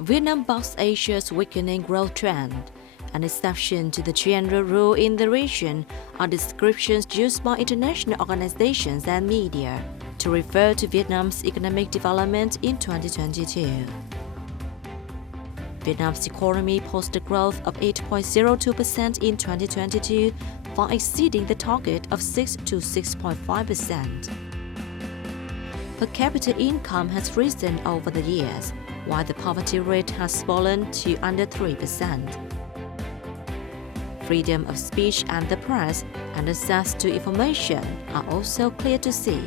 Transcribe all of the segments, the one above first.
Vietnam bucks Asia's weakening growth trend. An exception to the general rule in the region are descriptions used by international organizations and media to refer to Vietnam's economic development in 2022. Vietnam's economy posted growth of 8.02% in 2022, far exceeding the target of 6 to 6.5%. Per capita income has risen over the years, while the poverty rate has fallen to under 3%. Freedom of speech and the press and access to information are also clear to see.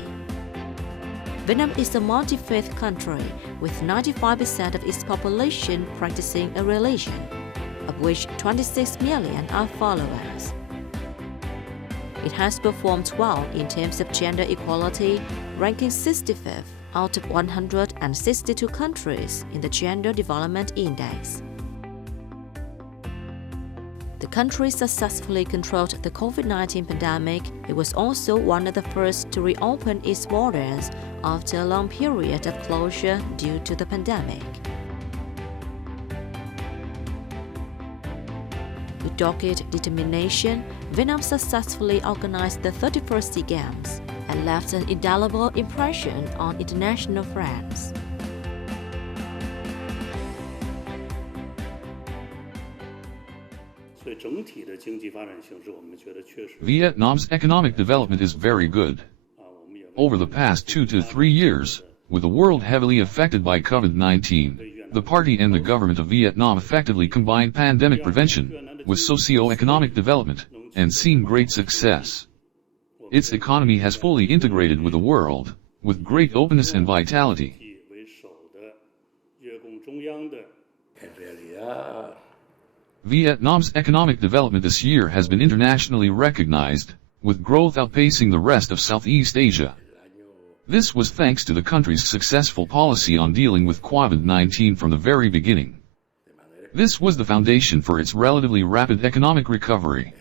Vietnam is a multi-faith country with 95% of its population practicing a religion, of which 26 million are followers. It has performed well in terms of gender equality, ranking 65th out of 162 countries in the Gender Development Index. The country successfully controlled the COVID-19 pandemic. It was also one of the first to reopen its borders after a long period of closure due to the pandemic. With dogged determination, Vietnam successfully organized the 31st SEA Games and left an indelible impression on international friends. Vietnam's economic development is very good. Over the past 2 to 3 years, with the world heavily affected by COVID-19, the party and the government of Vietnam effectively combined pandemic prevention with socio-economic development and seen great success. Its economy has fully integrated with the world, with great openness and vitality. Vietnam's economic development this year has been internationally recognized, with growth outpacing the rest of Southeast Asia. This was thanks to the country's successful policy on dealing with COVID-19 from the very beginning. This was the foundation for its relatively rapid economic recovery.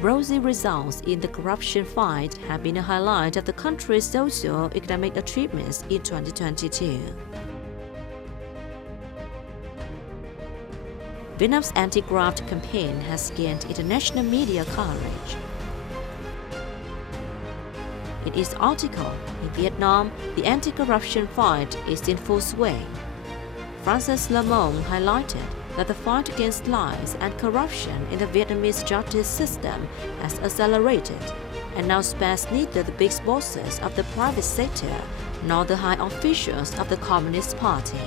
Rosy results in the corruption fight have been a highlight of the country's socio-economic achievements in 2022. Vietnam's anti-graft campaign has gained international media coverage. In its article, "In Vietnam, the anti-corruption fight is in full swing," Francis Lamont highlighted that the fight against lies and corruption in the Vietnamese justice system has accelerated and now spares neither the big bosses of the private sector nor the high officials of the Communist Party.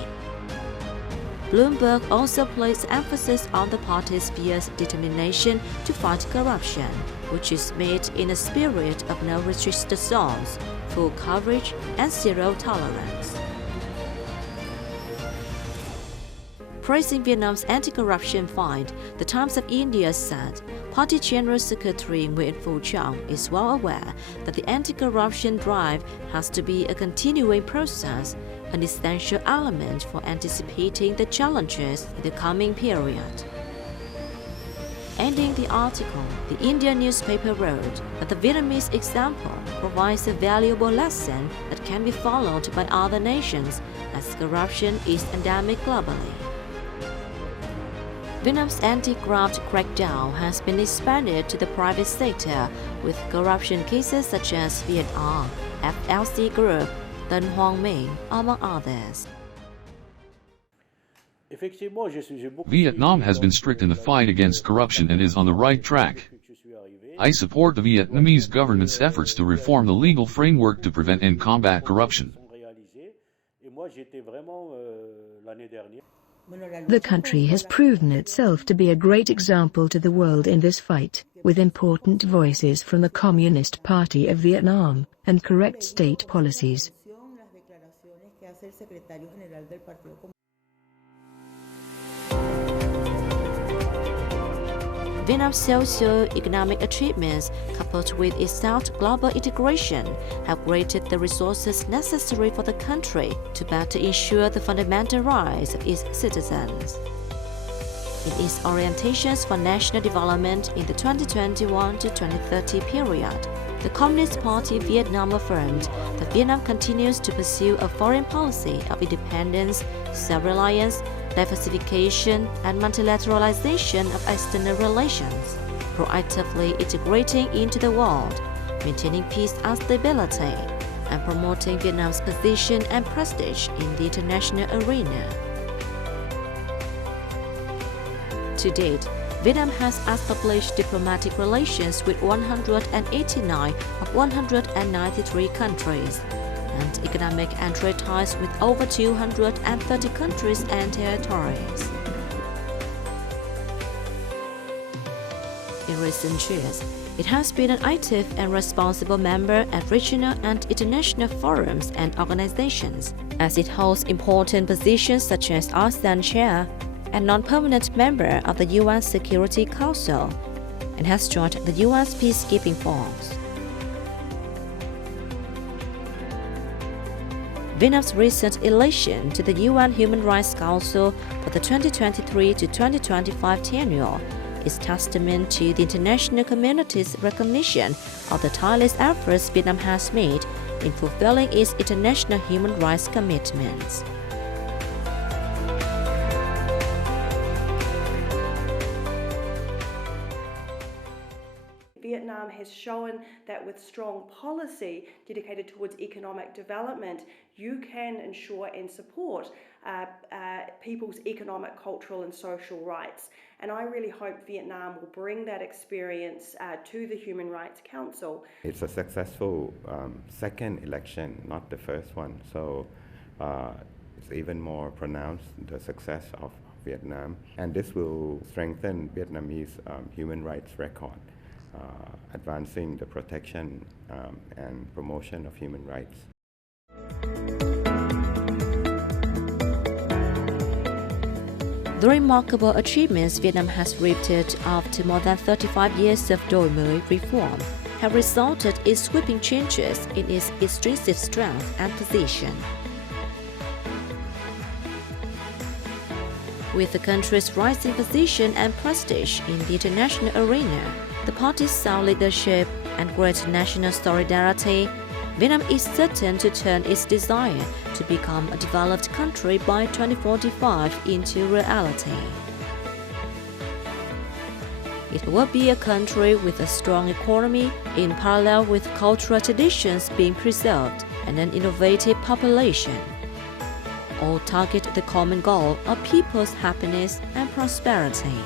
Bloomberg also placed emphasis on the party's fierce determination to fight corruption, which is made in a spirit of no restricted zones, full coverage, and zero tolerance. Praising Vietnam's anti-corruption fight, the Times of India said, Party General Secretary Nguyen Phu Trong is well aware that the anti-corruption drive has to be a continuing process, an essential element for anticipating the challenges in the coming period. Ending the article, the Indian newspaper wrote that the Vietnamese example provides a valuable lesson that can be followed by other nations, as corruption is endemic globally. Vietnam's anti-graft crackdown has been expanded to the private sector, with corruption cases such as Vietnam, FLC Group, Tân Hoàng Minh, among others. Vietnam has been strict in the fight against corruption and is on the right track. I support the Vietnamese government's efforts to reform the legal framework to prevent and combat corruption. The country has proven itself to be a great example to the world in this fight, with important voices from the Communist Party of Vietnam, and correct state policies. Vietnam's socio-economic achievements, coupled with its south global integration, have created the resources necessary for the country to better ensure the fundamental rights of its citizens. In its orientations for national development in the 2021 to 2030 period, The Communist Party of Vietnam affirmed that Vietnam continues to pursue a foreign policy of independence, self-reliance, diversification, and multilateralization of external relations, proactively integrating into the world, maintaining peace and stability, and promoting Vietnam's position and prestige in the international arena. To date, Vietnam has established diplomatic relations with 189 of 193 countries, and economic and trade ties with over 230 countries and territories. In recent years, it has been an active and responsible member at regional and international forums and organizations, as it holds important positions such as ASEAN Chair and non-permanent member of the UN Security Council, and has joined the UN's peacekeeping force. Vietnam's recent election to the UN Human Rights Council for the 2023 to 2025 tenure is testament to the international community's recognition of the tireless efforts Vietnam has made in fulfilling its international human rights commitments. Vietnam has shown that with strong policy dedicated towards economic development, you can ensure and support people's economic, cultural and social rights. And I really hope Vietnam will bring that experience to the Human Rights Council. It's a successful second election, not the first one. So it's even more pronounced, the success of Vietnam. And this will strengthen Vietnamese human rights record, advancing the protection and promotion of human rights. The remarkable achievements Vietnam has reaped after more than 35 years of đổi mới reform have resulted in sweeping changes in its intrinsic strength and position. With the country's rising position and prestige in the international arena, the party's sound leadership and great national solidarity, Vietnam is certain to turn its desire to become a developed country by 2045 into reality. It will be a country with a strong economy in parallel with cultural traditions being preserved and an innovative population. All target the common goal of people's happiness and prosperity.